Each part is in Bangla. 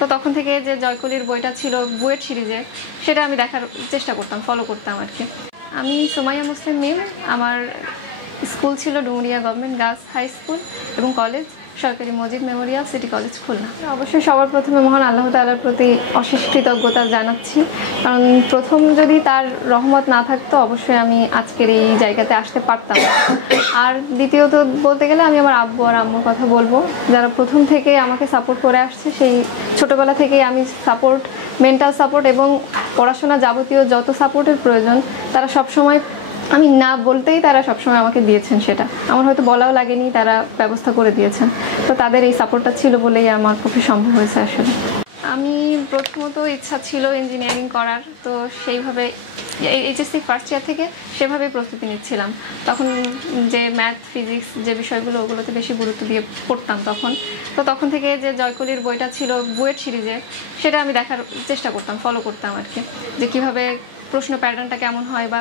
তো তখন থেকে যে জয়কলির বইটা ছিল বুয়েট সিরিজে, সেটা আমি দেখার চেষ্টা করতাম, ফলো করতাম আর কি। আমি সুমাইয়া মুসলিম মিম। আমার স্কুল ছিল Dumuria government girls high school এবং কলেজ সরকারি Majid memorial city college Khulna. অবশ্যই সবার প্রথমে মহান আল্লাহ তাআলার প্রতি অশেষ কৃতজ্ঞতা জানাচ্ছি, কারণ প্রথম যদি তার রহমত না থাকতো অবশ্যই আমি আজকের এই জায়গাতে আসতে পারতাম। আর দ্বিতীয়ত বলতে গেলে আমি আমার আব্বু আর আম্মুর কথা বলবো, যারা প্রথম থেকে আমাকে সাপোর্ট করে আসছে। সেই ছোটোবেলা থেকেই আমি সাপোর্ট, মেন্টাল সাপোর্ট এবং পড়াশোনা যাবতীয় যত সাপোর্টের প্রয়োজন তারা সবসময়, আমি না বলতেই তারা সবসময় আমাকে দিয়েছেন। সেটা আমার হয়তো বলাও লাগেনি, তারা ব্যবস্থা করে দিয়েছেন। তো তাদের এই সাপোর্টটা ছিল বলেই আমার পক্ষে সম্ভব হয়েছে। আসলে আমি প্রথমত ইচ্ছা ছিল ইঞ্জিনিয়ারিং করার, তো সেইভাবে এইচএসসি ফার্স্ট ইয়ার থেকে সেভাবেই প্রস্তুতি নিচ্ছিলাম। তখন যে ম্যাথ ফিজিক্স যে বিষয়গুলো, ওগুলোতে বেশি গুরুত্ব দিয়ে পড়তাম তখন থেকে যে জয়কলির বইটা ছিল বুয়েট সিরিজে, সেটা আমি দেখার চেষ্টা করতাম, ফলো করতাম আর কি, যে কীভাবে প্রশ্ন প্যাটার্নটা কেমন হয় বা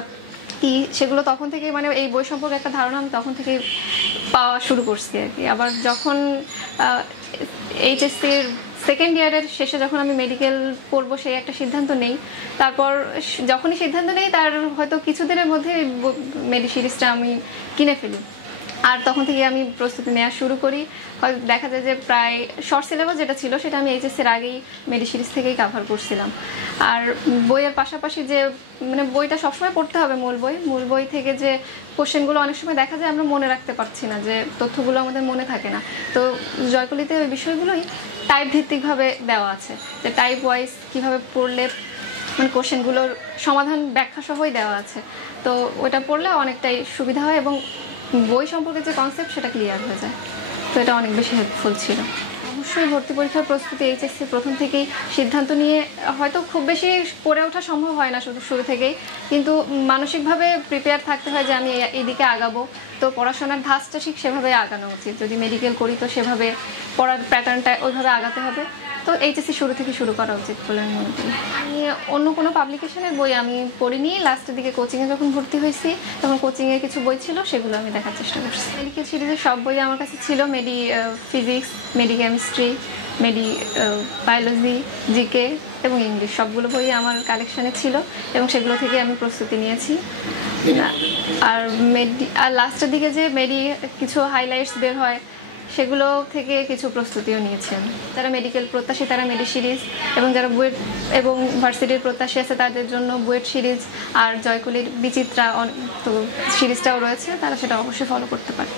কি, সেগুলো তখন থেকে মানে এই বই সম্পর্কে একটা ধারণা আমি তখন থেকে পাওয়া শুরু করছি আর কি। আবার যখন এইচএসসির সেকেন্ড ইয়ারের শেষে যখন আমি মেডিকেল পড়বো সেই একটা সিদ্ধান্ত নেই, তারপর যখনই সিদ্ধান্ত নেই তার হয়তো কিছুদিনের মধ্যে মেডি সিরিজটা আমি কিনে ফেলি। আর তখন থেকে আমি প্রস্তুতি নেওয়া শুরু করি। হয়তো দেখা যায় যে প্রায় শর্ট সিলেবাস যেটা ছিল সেটা আমি এইচএসসির আগেই মেডি সিরিজ থেকেই কাভার করছিলাম। আর বইয়ের পাশাপাশি যে মানে বইটা সবসময় পড়তে হবে, মূল বই থেকে যে কোশ্চেনগুলো অনেক সময় দেখা যায় আমরা মনে রাখতে পারছি না, যে তথ্যগুলো আমাদের মনে থাকে না। তো জয়কলিতে ওই বিষয়গুলোই টাইপ ভিত্তিকভাবে দেওয়া আছে, যে টাইপ ওয়াইজ কীভাবে পড়লে মানে কোশ্চেনগুলোর সমাধান ব্যাখ্যা সহই দেওয়া আছে। তো ওটা পড়লে অনেকটাই সুবিধা হয় এবং বই সম্পর্কে যে কনসেপ্ট সেটা ক্লিয়ার হয়ে যায়। তো এটা অনেক বেশি হেল্পফুল ছিল। অবশ্যই ভর্তি পরীক্ষার প্রস্তুতি এইচএসসি প্রথম থেকেই সিদ্ধান্ত নিয়ে, হয়তো খুব বেশি পড়ে ওঠা সম্ভব হয় না শুরু থেকেই, কিন্তু মানসিকভাবে প্রিপেয়ার থাকতে হয় যে আমি এইদিকে আগাবো। তো পড়াশোনার ধাঁচটা ঠিক সেভাবে আগানো উচিত। যদি মেডিকেল করি তো সেভাবে পড়ার প্যাটার্নটা ওইভাবে আগাতে হবে। তো এইচএসসি শুরু থেকে শুরু করা উচিত বলে আমি মনে করি। আমি অন্য কোনো পাবলিকেশনের বই আমি পড়িনি। লাস্টের দিকে কোচিংয়ে যখন ভর্তি হয়েছি তখন কোচিংয়ের কিছু বই ছিল, সেগুলো আমি দেখার চেষ্টা করছি। মেডিকেল সিরিজের সব বই আমার কাছে ছিল, মেডি ফিজিক্স, মেডি কেমিস্ট্রি, মেডি বায়োলজি, জিকে এবং ইংলিশ, সবগুলো বই আমার কালেকশানে ছিল এবং সেগুলো থেকে আমি প্রস্তুতি নিয়েছি। আর লাস্টের দিকে যে কিছু হাইলাইটস বের হয় সেগুলো থেকে কিছু প্রস্তুতিও নিয়েছেন। যারা মেডিকেল প্রত্যাশী তারা মেডি সিরিজ, এবং যারা বুয়েট এবং ভার্সিটির প্রত্যাশী আছে তাদের জন্য বুয়েট সিরিজ আর জয়কলির বিচিত্রা তো সিরিজটাও রয়েছে, তারা সেটা অবশ্যই ফলো করতে পারে।